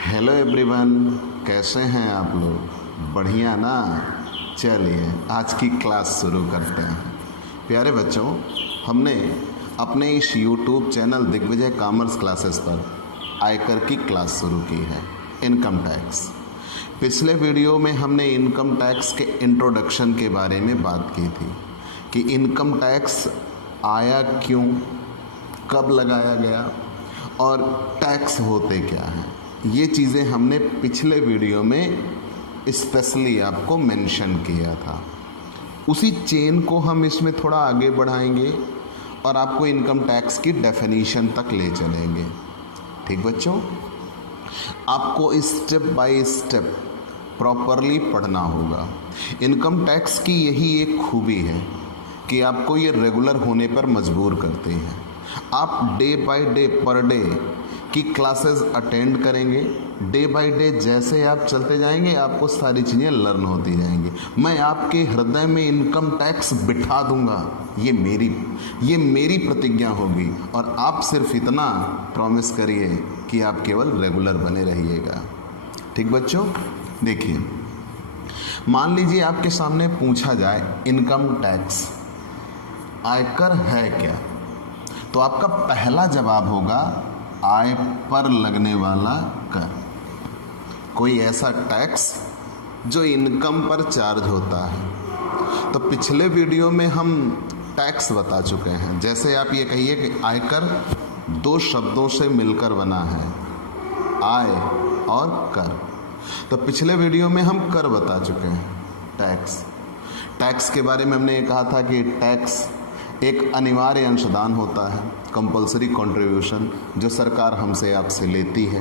Hello everyone, कैसे हैं आप लोग? बढ़िया ना? चलिए आज की क्लास शुरू करते हैं। प्यारे बच्चों, हमने अपने इस YouTube channel Digvijay commerce classes पर आयकर की क्लास शुरू की है, इनकम टैक्स। पिछले वीडियो में हमने इनकम टैक्स के इंट्रोडक्शन के बारे में बात की थी कि इनकम टैक्स आया क्यों, कब लगाया गया और टैक्स होते क्या हैं। ये चीज़ें हमने पिछले वीडियो में स्पेशली आपको मेंशन किया था। उसी चेन को हम इसमें थोड़ा आगे बढ़ाएंगे और आपको इनकम टैक्स की डेफिनेशन तक ले चलेंगे। ठीक बच्चों, आपको स्टेप बाय स्टेप प्रॉपरली पढ़ना होगा। इनकम टैक्स की यही एक खूबी है कि आपको ये रेगुलर होने पर मजबूर करते हैं। आप day by day per day की क्लासेस अटेंड करेंगे। डे बाय डे जैसे आप चलते जाएंगे आपको सारी चीज़ें लर्न होती जाएंगी। मैं आपके हृदय में इनकम टैक्स बिठा दूंगा, ये मेरी प्रतिज्ञा होगी। और आप सिर्फ इतना प्रॉमिस करिए कि आप केवल रेगुलर बने रहिएगा। ठीक बच्चों, देखिए, मान लीजिए आपके सामने पूछा जाए इनकम टैक्स आयकर है क्या, तो आपका पहला जवाब होगा आय पर लगने वाला कर। कोई ऐसा टैक्स जो इनकम पर चार्ज होता है। तो पिछले वीडियो में हम टैक्स बता चुके हैं। जैसे आप ये कहिए कि आयकर दो शब्दों से मिलकर बना है, आय और कर। तो पिछले वीडियो में हम कर बता चुके हैं। टैक्स के बारे में हमने ये कहा था कि टैक्स एक अनिवार्य अंशदान होता है, कंपलसरी कंट्रीब्यूशन, जो सरकार हमसे आपसे लेती है।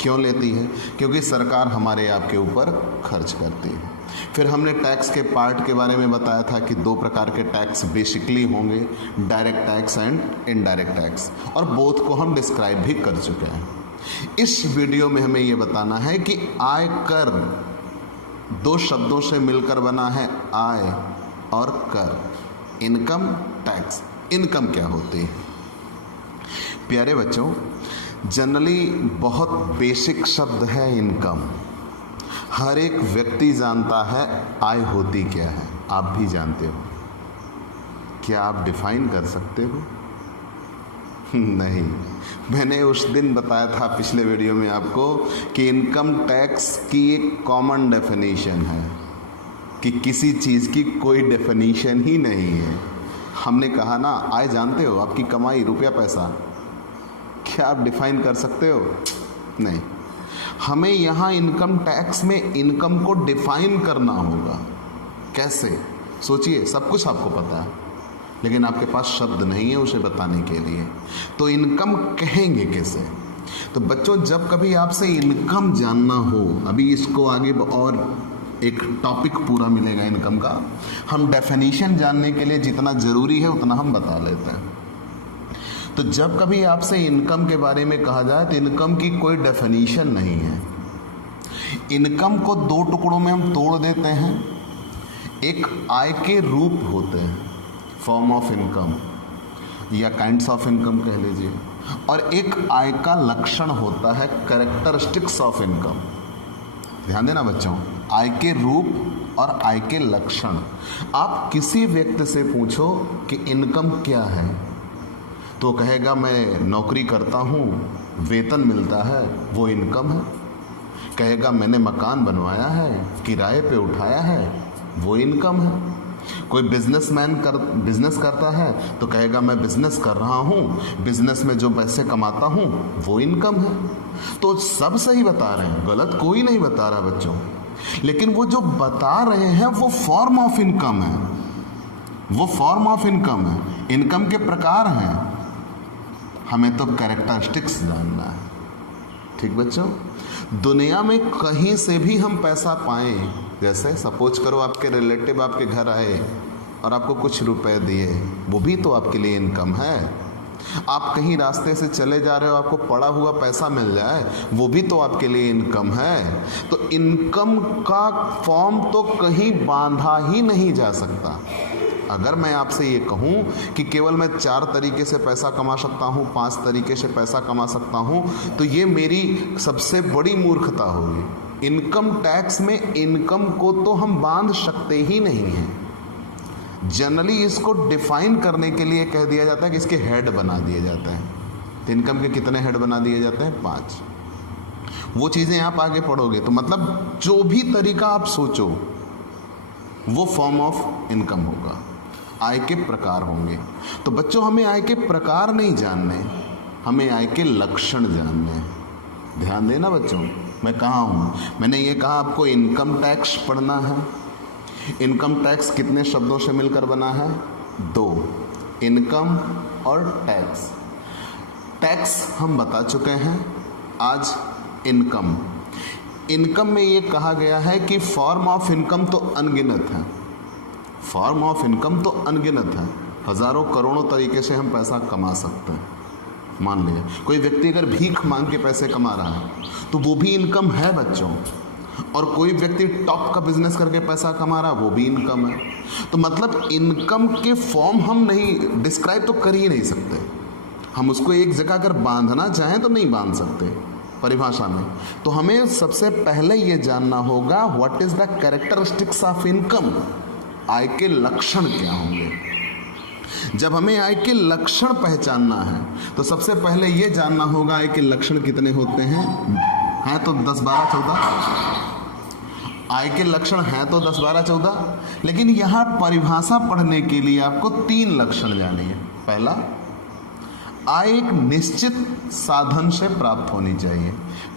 क्यों लेती है? क्योंकि सरकार हमारे आपके ऊपर खर्च करती है। फिर हमने टैक्स के पार्ट के बारे में बताया था कि दो प्रकार के टैक्स बेसिकली होंगे, direct tax and indirect tax, और बोथ को हम डिस्क्राइब भी कर चुके हैं। इस वीडियो में हमें ये बताना है कि आयकर दो शब्दों से मिलकर बना है, आय और कर। इनकम टैक्स, इनकम क्या होती है? प्यारे बच्चों, जनरली बहुत बेसिक शब्द है इनकम। हर एक व्यक्ति जानता है आय होती क्या है। आप भी जानते हो। क्या आप डिफाइन कर सकते हो? नहीं। मैंने उस दिन बताया था पिछले वीडियो में आपको कि इनकम टैक्स की एक कॉमन डेफिनेशन है कि किसी चीज़ की कोई डेफिनेशन ही नहीं है। हमने कहा ना, आय जानते हो, आपकी कमाई, रुपया पैसा। क्या आप डिफाइन कर सकते हो? नहीं। हमें यहाँ इनकम टैक्स में इनकम को डिफाइन करना होगा। कैसे? सोचिए, सब कुछ आपको पता है लेकिन आपके पास शब्द नहीं है उसे बताने के लिए। तो इनकम कहेंगे कैसे? तो बच्चों, जब कभी आपसे इनकम जानना हो, अभी इसको आगे और एक टॉपिक पूरा मिलेगा इनकम का, हम डेफिनेशन जानने के लिए जितना ज़रूरी है उतना हम बता लेते हैं। तो जब कभी आपसे इनकम के बारे में कहा जाए तो इनकम की कोई डेफिनेशन नहीं है। इनकम को दो टुकड़ों में हम तोड़ देते हैं। एक आय के रूप होते हैं, फॉर्म ऑफ इनकम या काइंड्स ऑफ इनकम कह लीजिए, और एक आय का लक्षण होता है, कैरेक्टरिस्टिक्स ऑफ इनकम। ध्यान देना बच्चों, आय के रूप और आय के लक्षण। आप किसी व्यक्ति से पूछो कि इनकम क्या है, तो कहेगा मैं नौकरी करता हूँ, वेतन मिलता है, वो इनकम है। कहेगा मैंने मकान बनवाया है, किराए पे उठाया है, वो इनकम है। कोई बिजनेस करता है तो कहेगा मैं बिजनेस कर रहा हूँ, बिजनेस में जो पैसे कमाता हूँ वो इनकम है। तो सब सही बता रहे हैं, गलत कोई नहीं बता रहा बच्चों। लेकिन वो जो बता रहे हैं वो फॉर्म ऑफ इनकम है, वो फॉर्म ऑफ इनकम है, इनकम के प्रकार हैं। हमें तो कैरेक्टरिस्टिक्स जानना है। ठीक बच्चों, दुनिया में कहीं से भी हम पैसा पाएं, जैसे सपोज करो आपके रिलेटिव आपके घर आए और आपको कुछ रुपए दिए, वो भी तो आपके लिए इनकम है। आप कहीं रास्ते से चले जा रहे हो, आपको पड़ा हुआ पैसा मिल जाए, वो भी तो आपके लिए इनकम है। तो इनकम का फॉर्म तो कहीं बांधा ही नहीं जा सकता। अगर मैं आपसे ये कहूँ कि केवल मैं 4 तरीके से पैसा कमा सकता हूँ, 5 तरीके से पैसा कमा सकता हूँ, तो ये मेरी सबसे बड़ी मूर्खता होगी। इनकम टैक्स में इनकम को तो हम बांध सकते ही नहीं हैं। जनरली इसको डिफाइन करने के लिए कह दिया जाता है कि इसके हेड बना दिए जाते हैं। तो इनकम के कितने हेड बना दिए जाते हैं? 5। वो चीज़ें आप आगे पढ़ोगे तो मतलब जो भी तरीका आप सोचो वो फॉर्म ऑफ इनकम होगा, आय के प्रकार होंगे। तो बच्चों हमें आय के प्रकार नहीं जानने, हमें आय के लक्षण जानने हैं। ध्यान देना बच्चों, मैं कहाँ हूँ? मैंने ये कहा आपको इनकम टैक्स पढ़ना है। इनकम टैक्स कितने शब्दों से मिलकर बना है? 2, इनकम और टैक्स। टैक्स हम बता चुके हैं, आज इनकम। इनकम में ये कहा गया है कि फॉर्म ऑफ इनकम तो अनगिनत है। फॉर्म ऑफ इनकम तो अनगिनत है, हजारों करोड़ों तरीके से हम पैसा कमा सकते हैं। मान लिया कोई व्यक्ति अगर भीख मांग के पैसे कमा रहा है तो वो भी इनकम है बच्चों, और कोई व्यक्ति टॉप का बिजनेस करके पैसा कमा रहा है वो भी इनकम है। तो मतलब इनकम के फॉर्म हम नहीं डिस्क्राइब तो कर ही नहीं सकते, हम उसको एक जगह अगर बांधना चाहें तो नहीं बांध सकते परिभाषा में। तो हमें सबसे पहले ये जानना होगा what is the characteristics of income, आय के लक्षण क्या होंगे। जब हमें आय के लक्षण पहचानना है तो सबसे पहले ये जानना होगा आय के लक्षण कितने होते हैं। हैं तो 10, 12, 14 आय के लक्षण हैं तो 10, 12, 14, लेकिन यहाँ परिभाषा पढ़ने के लिए आपको 3 लक्षण जाने हैं। पहला, आय एक निश्चित साधन से प्राप्त होनी चाहिए,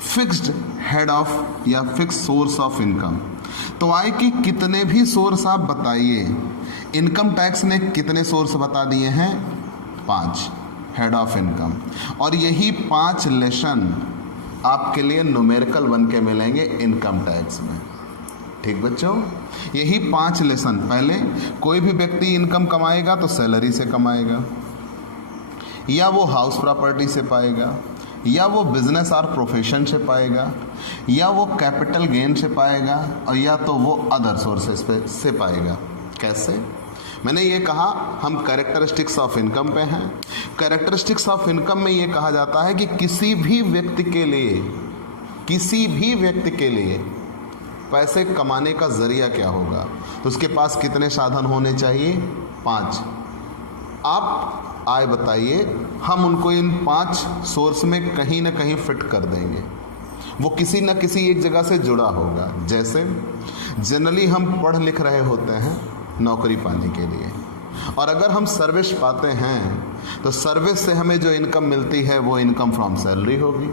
फिक्स्ड हेड ऑफ या फिक्स सोर्स ऑफ इनकम। तो आय की कितने भी सोर्स आप बताइए, इनकम टैक्स ने कितने सोर्स बता दिए हैं? 5 हेड ऑफ इनकम। और यही 5 लेसन आपके लिए न्यूमेरिकल बन के मिलेंगे इनकम टैक्स में। ठीक बच्चों, यही 5 लेसन। पहले, कोई भी व्यक्ति इनकम कमाएगा तो सैलरी से कमाएगा, या वो हाउस प्रॉपर्टी से पाएगा, या वो बिजनेस और प्रोफेशन से पाएगा, या वो कैपिटल गेन से पाएगा, और या तो वो अदर सोर्सेस से पाएगा। कैसे? मैंने ये कहा हम कैरेक्टरिस्टिक्स ऑफ इनकम पे हैं। कैरेक्टरिस्टिक्स ऑफ इनकम में ये कहा जाता है कि किसी भी व्यक्ति के लिए पैसे कमाने का जरिया क्या होगा, तो उसके पास कितने साधन होने चाहिए? 5। आप आय बताइए, हम उनको इन 5 सोर्स में कहीं ना कहीं फिट कर देंगे। वो किसी न किसी एक जगह से जुड़ा होगा। जैसे जनरली हम पढ़ लिख रहे होते हैं नौकरी पाने के लिए, और अगर हम सर्विस पाते हैं तो सर्विस से हमें जो इनकम मिलती है वो इनकम फ्रॉम सैलरी होगी।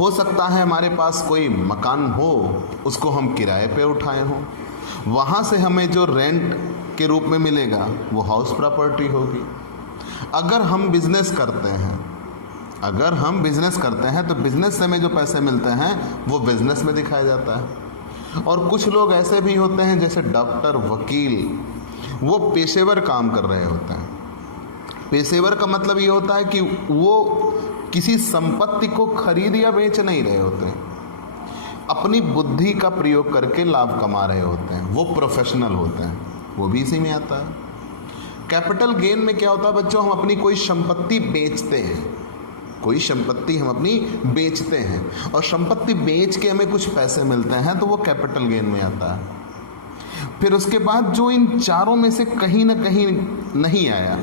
हो सकता है हमारे पास कोई मकान हो, उसको हम किराए पे उठाए हों, वहाँ से हमें जो रेंट के रूप में मिलेगा वो हाउस प्रॉपर्टी होगी। अगर हम बिजनेस करते हैं तो बिजनेस से हमें जो पैसे मिलते हैं वो बिजनेस में दिखाया जाता है। और कुछ लोग ऐसे भी होते हैं जैसे डॉक्टर, वकील, वो पेशेवर काम कर रहे होते हैं। पेशेवर का मतलब ये होता है कि वो किसी संपत्ति को खरीद या बेच नहीं रहे होते हैं, अपनी बुद्धि का प्रयोग करके लाभ कमा रहे होते हैं, वो प्रोफेशनल होते हैं, वो भी इसी में आता है। कैपिटल गेन में क्या होता है बच्चों, हम अपनी कोई संपत्ति बेचते हैं, और संपत्ति बेच के हमें कुछ पैसे मिलते हैं, तो वो कैपिटल गेन में आता है। फिर उसके बाद जो इन चारों में से कहीं ना कहीं नहीं आया,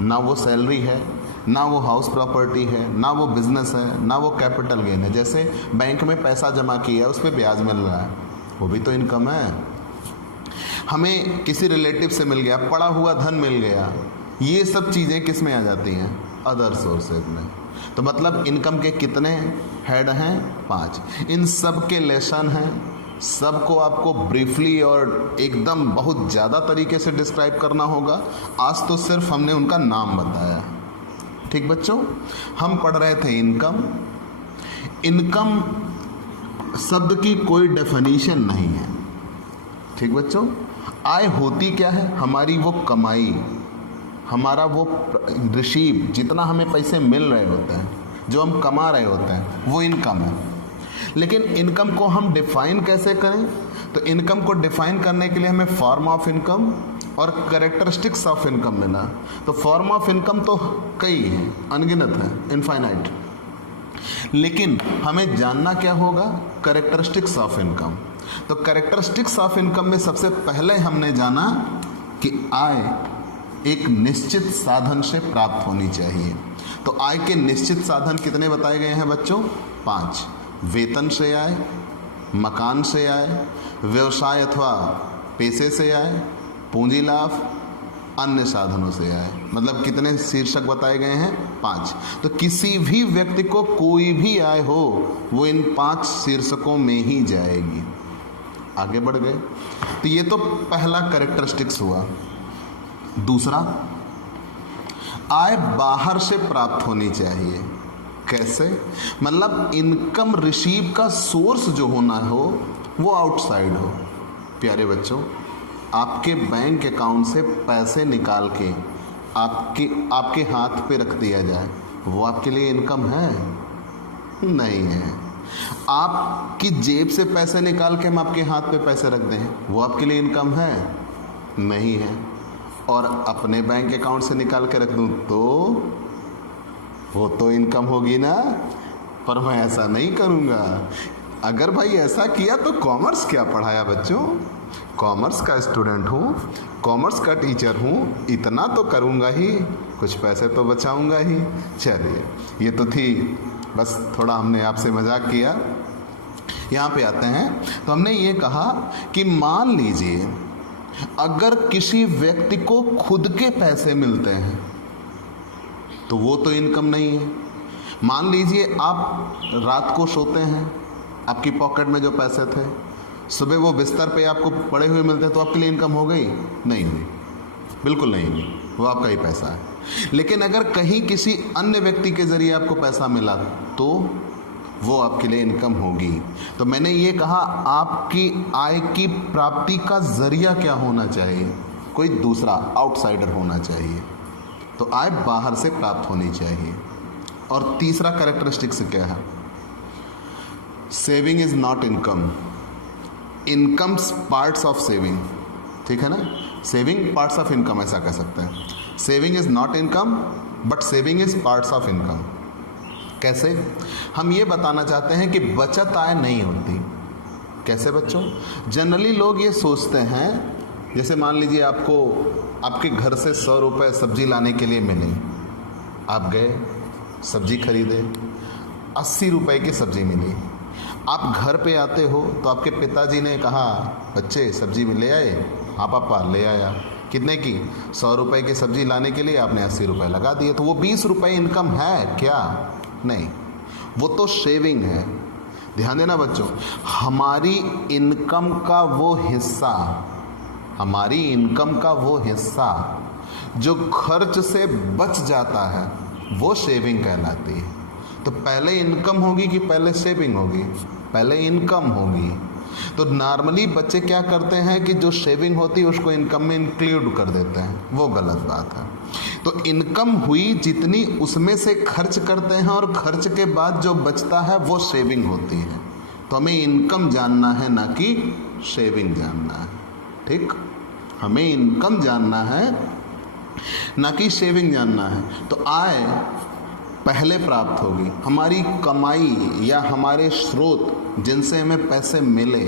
ना वो सैलरी है, ना वो हाउस प्रॉपर्टी है, ना वो बिजनेस है, ना वो कैपिटल गेन है। जैसे बैंक में पैसा जमा किया है, उस पर ब्याज मिल रहा है, वो भी तो इनकम है। हमें किसी रिलेटिव से मिल गया, पड़ा हुआ धन मिल गया, ये सब चीज़ें किस में आ जाती हैं? अदर सोर्सेज में। तो मतलब इनकम के कितने हेड हैं? 5। इन सब के लेसन हैं, सबको आपको ब्रीफली और एकदम बहुत ज़्यादा तरीके से डिस्क्राइब करना होगा। आज तो सिर्फ हमने उनका नाम बताया। ठीक बच्चों, हम पढ़ रहे थे इनकम। इनकम शब्द की कोई डेफिनेशन नहीं है। ठीक बच्चों, आय होती क्या है? हमारी वो कमाई, हमारा वो रिसीव, जितना हमें पैसे मिल रहे होते हैं, जो हम कमा रहे होते हैं, वो इनकम है। लेकिन इनकम को हम डिफाइन कैसे करें? तो इनकम को डिफाइन करने के लिए हमें फॉर्म ऑफ इनकम और कैरेक्टरिस्टिक्स ऑफ इनकम लेना। तो फॉर्म ऑफ इनकम तो कई हैं, अनगिनत है, इनफाइनाइट, लेकिन हमें जानना क्या होगा, कैरेक्टरिस्टिक्स ऑफ इनकम। तो कैरेक्टरिस्टिक्स ऑफ इनकम में सबसे पहले हमने जाना कि आय एक निश्चित साधन से प्राप्त होनी चाहिए। तो आय के निश्चित साधन कितने बताए गए हैं बच्चों? 5। वेतन से आय, मकान से आय, व्यवसाय अथवा पैसे से आय, पूंजी लाभ, अन्य साधनों से आय। मतलब कितने शीर्षक बताए गए हैं? 5। तो किसी भी व्यक्ति को कोई भी आय हो वो इन 5 शीर्षकों में ही जाएगी। आगे बढ़ गए। तो ये तो पहला कैरेक्टरिस्टिक्स हुआ। दूसरा, आय बाहर से प्राप्त होनी चाहिए। कैसे? मतलब इनकम रिसीव का सोर्स जो होना हो वो आउटसाइड हो। प्यारे बच्चों, आपके बैंक अकाउंट से पैसे निकाल के आपके हाथ पे रख दिया जाए, वो आपके लिए इनकम है? नहीं है। आपकी जेब से पैसे निकाल के हम आपके हाथ पे पैसे रख दें, वो आपके लिए इनकम है? नहीं है। और अपने बैंक अकाउंट से निकाल के रख दूं तो वो तो इनकम होगी ना। पर मैं ऐसा नहीं करूँगा। अगर भाई ऐसा किया तो कॉमर्स क्या पढ़ाया बच्चों? कॉमर्स का स्टूडेंट हूँ, कॉमर्स का टीचर हूँ, इतना तो करूँगा ही, कुछ पैसे तो बचाऊँगा ही। चलिए, ये तो थी, बस थोड़ा हमने आपसे मजाक किया। यहाँ पे आते हैं। तो हमने ये कहा कि मान लीजिए अगर किसी व्यक्ति को खुद के पैसे मिलते हैं तो वो तो इनकम नहीं है। मान लीजिए आप रात को सोते हैं, आपकी पॉकेट में जो पैसे थे, सुबह वो बिस्तर पे आपको पड़े हुए मिलते हैं, तो आपके लिए इनकम हो गई? नहीं हुई, बिल्कुल नहीं हुई, वो आपका ही पैसा है। लेकिन अगर कहीं किसी अन्य व्यक्ति के जरिए आपको पैसा मिला तो वो आपके लिए इनकम होगी। तो मैंने ये कहा आपकी आय की प्राप्ति का जरिया क्या होना चाहिए? कोई दूसरा आउटसाइडर होना चाहिए। तो आय बाहर से प्राप्त होनी चाहिए। और तीसरा कैरेक्टरिस्टिक्स क्या है? Saving is not income, incomes parts of saving. ठीक है ना? सेविंग पार्ट्स ऑफ इनकम, ऐसा कह सकते हैं। Saving is not income but saving is parts of income. कैसे? हम ये बताना चाहते हैं कि बचत आय नहीं होती। कैसे बच्चों? जनरली लोग ये सोचते हैं, जैसे मान लीजिए आपको आपके घर से 100 रुपये सब्जी लाने के लिए मिले, आप गए सब्जी खरीदे, 80 रुपये की सब्जी मिली। आप घर पे आते हो तो आपके पिताजी ने कहा, बच्चे सब्जी ले आए? हाँ पापा ले आया। कितने की? 100 रुपये की सब्जी लाने के लिए आपने 80 रुपये लगा दिए। तो वो 20 रुपये इनकम है क्या? नहीं, वो तो सेविंग है। ध्यान देना बच्चों, हमारी इनकम का वो हिस्सा, हमारी इनकम का वो हिस्सा जो खर्च से बच जाता है वो सेविंग कहलाती है। तो पहले इनकम होगी कि पहले सेविंग होगी? पहले इनकम होगी। तो नॉर्मली बच्चे क्या करते हैं कि जो सेविंग होती है उसको इनकम में इंक्लूड कर देते हैं, वो गलत बात है। तो इनकम हुई जितनी उसमें से खर्च करते हैं और खर्च के बाद जो बचता है वो सेविंग होती है। तो हमें इनकम जानना है ना कि सेविंग जानना है। ठीक, हमें इनकम जानना है ना कि सेविंग जानना है। तो आय पहले प्राप्त होगी, हमारी कमाई या हमारे स्रोत जिनसे हमें पैसे मिले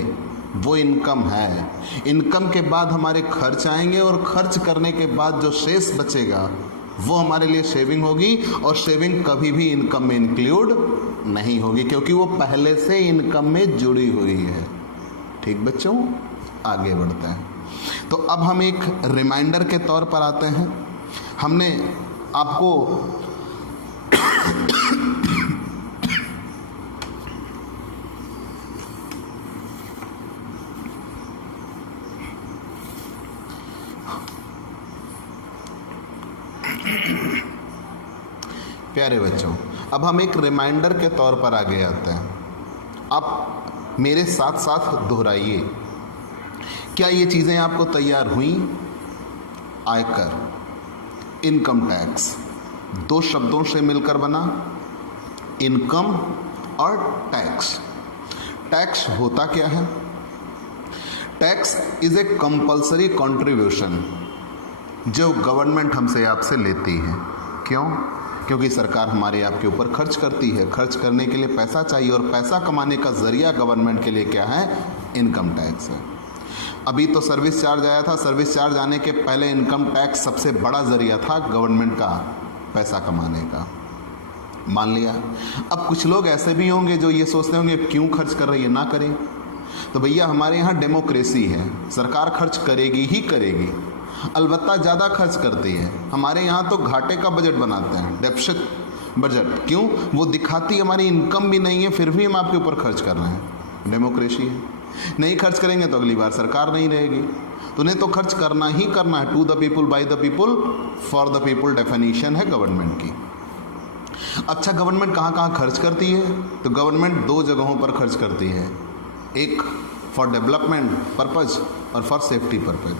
वो इनकम है। इनकम के बाद हमारे खर्च आएंगे और खर्च करने के बाद जो शेष बचेगा वो हमारे लिए सेविंग होगी। और सेविंग कभी भी इनकम में इंक्लूड नहीं होगी क्योंकि वो पहले से इनकम में जुड़ी हुई है। ठीक बच्चों, आगे बढ़ते हैं। तो अब हम एक रिमाइंडर के तौर पर आते हैं। हमने आपको प्यारे बच्चों, अब हम एक रिमाइंडर के तौर पर आगे आते हैं। आप मेरे साथ साथ दोहराइए। क्या ये चीज़ें आपको तैयार हुई? आयकर, इनकम टैक्स, दो शब्दों से मिलकर बना इनकम और टैक्स। टैक्स होता क्या है? Tax is a compulsory contribution जो गवर्नमेंट हमसे आपसे लेती है। क्यों? क्योंकि सरकार हमारे आपके ऊपर खर्च करती है। खर्च करने के लिए पैसा चाहिए और पैसा कमाने का ज़रिया गवर्नमेंट के लिए क्या है? इनकम टैक्स है। अभी तो सर्विस चार्ज आया था। सर्विस चार्ज आने के पहले इनकम टैक्स सबसे बड़ा ज़रिया था गवर्नमेंट का पैसा कमाने का। मान लिया। अब कुछ लोग ऐसे भी होंगे जो ये सोचते होंगे क्यों खर्च कर रही है, ना करें। तो भैया हमारे यहाँ डेमोक्रेसी है, सरकार खर्च करेगी ही करेगी, अलबत्ता ज़्यादा खर्च करती है। हमारे यहाँ तो घाटे का बजट बनाते हैं, डेफिसिट बजट। क्यों? वो दिखाती हमारी इनकम भी नहीं है फिर भी हम आपके ऊपर खर्च कर रहे हैं। डेमोक्रेसी है। नहीं खर्च करेंगे तो अगली बार सरकार नहीं रहेगी। तो उन्हें तो खर्च करना ही करना है। To the people, by the people, for the people definition है गवर्नमेंट की। अच्छा, गवर्नमेंट कहाँ कहाँ खर्च करती है? तो गवर्नमेंट दो जगहों पर खर्च करती है, एक फॉर डेवलपमेंट पर्पज़ और फॉर सेफ्टी पर्पज़।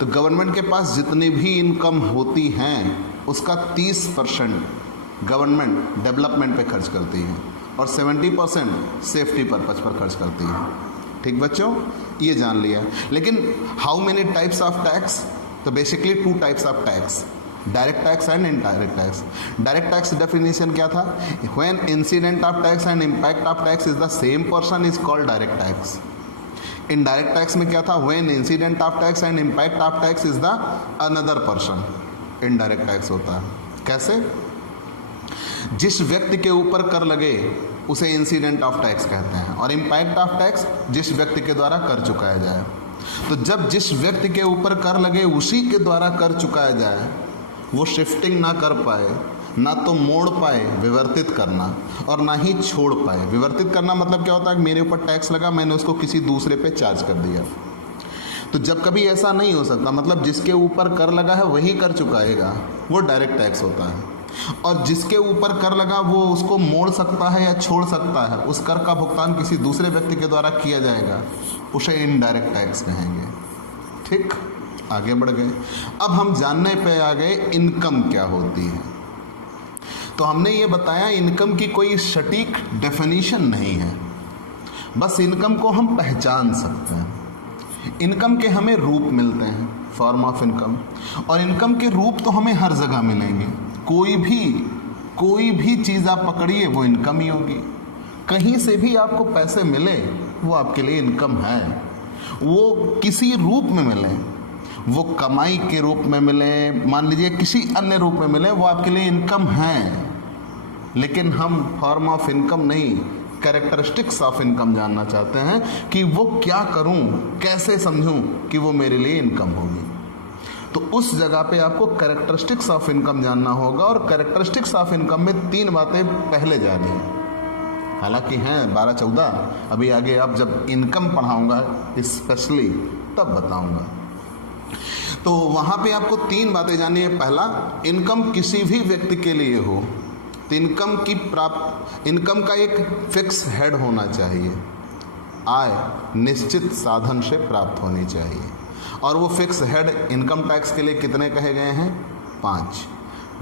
तो गवर्नमेंट के पास जितनी भी इनकम होती हैं उसका 30% गवर्नमेंट डेवलपमेंट पे खर्च करती है और 70% सेफ्टी पर्पज़ पर खर्च करती है। ठीक बच्चों, ये जान लिया। लेकिन how many types of tax? तो basically 2 types of tax, direct tax and indirect tax. Direct tax definition क्या था? When incident of tax and impact of tax is the same person is called direct tax. Indirect tax में क्या था? When incident of tax and impact of tax is the another person, indirect tax होता है। कैसे? जिस व्यक्ति के ऊपर कर लगे उसे इंसिडेंट ऑफ टैक्स कहते हैं और इम्पैक्ट ऑफ टैक्स जिस व्यक्ति के द्वारा कर चुकाया जाए। तो जब जिस व्यक्ति के ऊपर कर लगे उसी के द्वारा कर चुकाया जाए, वो शिफ्टिंग ना कर पाए, ना तो मोड़ पाए विवर्तित करना और ना ही छोड़ पाए। विवर्तित करना मतलब क्या होता है? मेरे ऊपर टैक्स लगा, मैंने उसको किसी दूसरे पे चार्ज कर दिया। तो जब कभी ऐसा नहीं हो सकता, मतलब जिसके ऊपर कर लगा है वही कर चुकाएगा, वो डायरेक्ट टैक्स होता है। और जिसके ऊपर कर लगा वो उसको मोड़ सकता है या छोड़ सकता है, उस कर का भुगतान किसी दूसरे व्यक्ति के द्वारा किया जाएगा, उसे इनडायरेक्ट टैक्स कहेंगे। ठीक, आगे बढ़ गए। अब हम जानने पे आ गए इनकम क्या होती है। तो हमने ये बताया इनकम की कोई सटीक डेफिनेशन नहीं है, बस इनकम को हम पहचान सकते हैं। इनकम के हमें रूप मिलते हैं, फॉर्म ऑफ इनकम, और इनकम के रूप तो हमें हर जगह मिलेंगे। कोई भी चीज़ आप पकड़िए वो इनकम ही होगी। कहीं से भी आपको पैसे मिले वो आपके लिए इनकम है। वो किसी रूप में मिले, वो कमाई के रूप में मिले, मान लीजिए किसी अन्य रूप में मिले, वो आपके लिए इनकम है। लेकिन हम फॉर्म ऑफ इनकम नहीं, कैरेक्टरिस्टिक्स ऑफ इनकम जानना चाहते हैं कि वो क्या करूं, कैसे समझूं कि वो मेरे लिए इनकम होगी। तो उस जगह पे आपको कैरेक्टरिस्टिक्स ऑफ इनकम जानना होगा। और कैरेक्टरिस्टिक्स ऑफ इनकम में 3 बातें पहले जानी, हालांकि हैं 12-14, अभी आगे आप जब इनकम पढ़ाऊंगा स्पेशली तब बताऊंगा। तो वहाँ पे आपको 3 बातें जाननी है। पहला, इनकम किसी भी व्यक्ति के लिए हो तो इनकम का एक फिक्स हेड होना चाहिए। आय निश्चित साधन से प्राप्त होनी चाहिए। और वो फिक्स हेड इनकम टैक्स के लिए कितने कहे गए हैं? 5।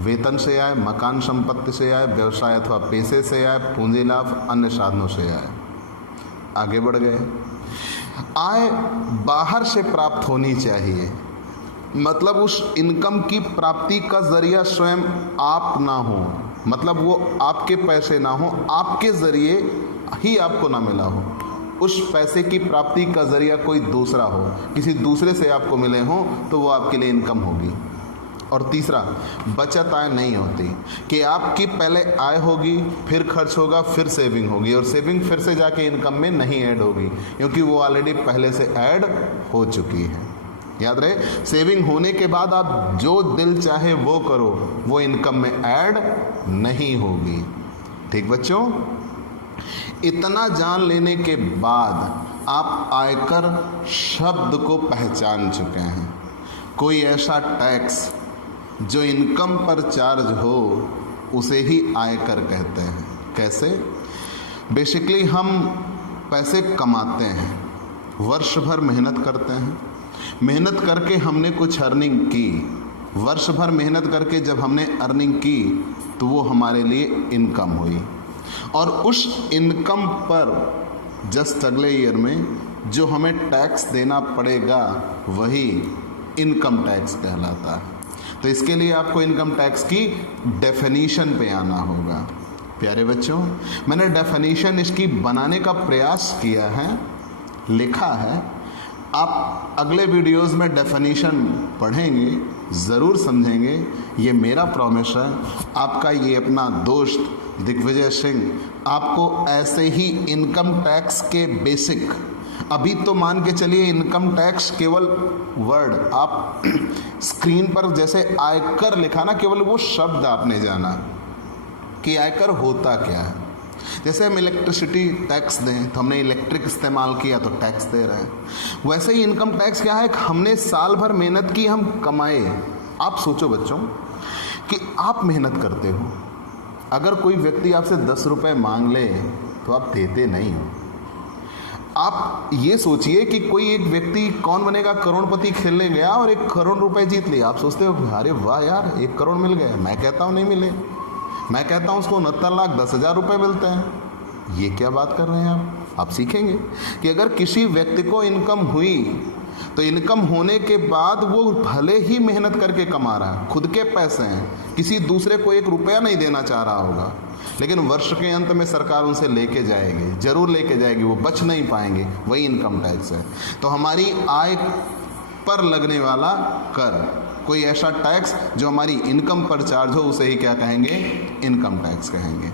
वेतन से आय, मकान संपत्ति से आय, व्यवसाय अथवा पैसे से आय, पूंजी लाभ, अन्य साधनों से आय। आगे बढ़ गए। आय बाहर से प्राप्त होनी चाहिए, मतलब उस इनकम की प्राप्ति का जरिया स्वयं आप ना हो, मतलब वो आपके पैसे ना हो, आपके जरिए ही आपको ना मिला हो। उस पैसे की प्राप्ति का जरिया कोई दूसरा हो, किसी दूसरे से आपको मिले हों, तो वो आपके लिए इनकम होगी। और तीसरा, बचत आय नहीं होती कि आपकी पहले आय होगी, फिर खर्च होगा, फिर सेविंग होगी, और सेविंग फिर से जाके इनकम में नहीं ऐड होगी, क्योंकि वो ऑलरेडी पहले से ऐड हो चुकी है। याद रहे, सेविंग होने के बाद आप जो दिल चाहे वो करो, वो इनकम में ऐड नहीं होगी। ठीक बच्चों, इतना जान लेने के बाद आप आयकर शब्द को पहचान चुके हैं। कोई ऐसा टैक्स जो इनकम पर चार्ज हो उसे ही आयकर कहते हैं। कैसे? बेसिकली हम पैसे कमाते हैं, वर्ष भर मेहनत करते हैं, मेहनत करके हमने कुछ अर्निंग की, वर्ष भर मेहनत करके जब हमने अर्निंग की तो वो हमारे लिए इनकम हुई, और उस इनकम पर जस्ट अगले ईयर में जो हमें टैक्स देना पड़ेगा वही इनकम टैक्स कहलाता है। तो इसके लिए आपको इनकम टैक्स की डेफिनीशन पे आना होगा। प्यारे बच्चों, मैंने डेफिनीशन इसकी बनाने का प्रयास किया है, लिखा है। आप अगले वीडियोस में डेफिनीशन पढ़ेंगे, ज़रूर समझेंगे, ये मेरा प्रॉमिस है। आपका ये अपना दोस्त दिग्विजय सिंह आपको ऐसे ही इनकम टैक्स के बेसिक, अभी तो मान के चलिए इनकम टैक्स केवल वर्ड, आप स्क्रीन पर जैसे आयकर लिखा ना, केवल वो शब्द आपने जाना कि आयकर होता क्या है। जैसे हम इलेक्ट्रिसिटी टैक्स दें तो हमने इलेक्ट्रिक इस्तेमाल किया तो टैक्स दे रहे हैं, वैसे ही इनकम टैक्स क्या है, हमने साल भर मेहनत की, हम कमाए। आप सोचो बच्चों कि आप मेहनत करते हो, अगर कोई व्यक्ति आपसे 10 रुपये मांग ले तो आप देते नहीं हो। आप ये सोचिए कि कोई एक व्यक्ति कौन बनेगा करोड़पति खेलने गया और 1 करोड़ रुपए जीत लिया, आप सोचते हो अरे वाह यार 1 करोड़ मिल गए। मैं कहता हूँ नहीं मिले, मैं कहता हूँ उसको 69,10,000 रुपये मिलते हैं। ये क्या बात कर रहे हैं आप सीखेंगे कि अगर किसी व्यक्ति को इनकम हुई तो इनकम होने के बाद वो भले ही मेहनत करके कमा रहा है, खुद के पैसे हैं, किसी दूसरे को 1 रुपया नहीं देना चाह रहा होगा, लेकिन वर्ष के अंत में सरकार उनसे लेके जाएगी, जरूर लेके जाएगी, वो बच नहीं पाएंगे। वही इनकम टैक्स है। तो हमारी आय पर लगने वाला कर, कोई ऐसा टैक्स जो हमारी इनकम पर चार्ज हो, उसे ही क्या कहेंगे, इनकम टैक्स कहेंगे।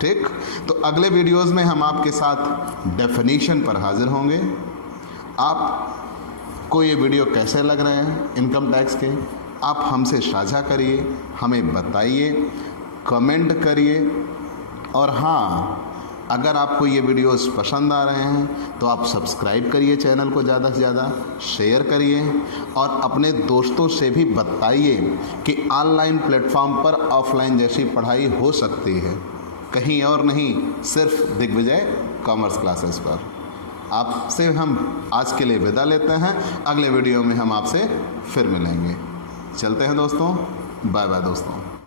ठीक, तो अगले वीडियोस में हम आपके साथ डेफिनीशन पर हाजिर होंगे। आपको ये वीडियो कैसे लग रहे हैं इनकम टैक्स के, आप हमसे साझा करिए, हमें बताइए, कमेंट करिए। और हाँ, अगर आपको ये वीडियोस पसंद आ रहे हैं तो आप सब्सक्राइब करिए चैनल को, ज़्यादा से ज़्यादा शेयर करिए और अपने दोस्तों से भी बताइए कि ऑनलाइन प्लेटफॉर्म पर ऑफलाइन जैसी पढ़ाई हो सकती है, कहीं और नहीं, सिर्फ दिग्विजय कॉमर्स क्लासेस पर। आपसे हम आज के लिए विदा लेते हैं, अगले वीडियो में हम आपसे फिर मिलेंगे। चलते हैं दोस्तों, बाय बाय दोस्तों।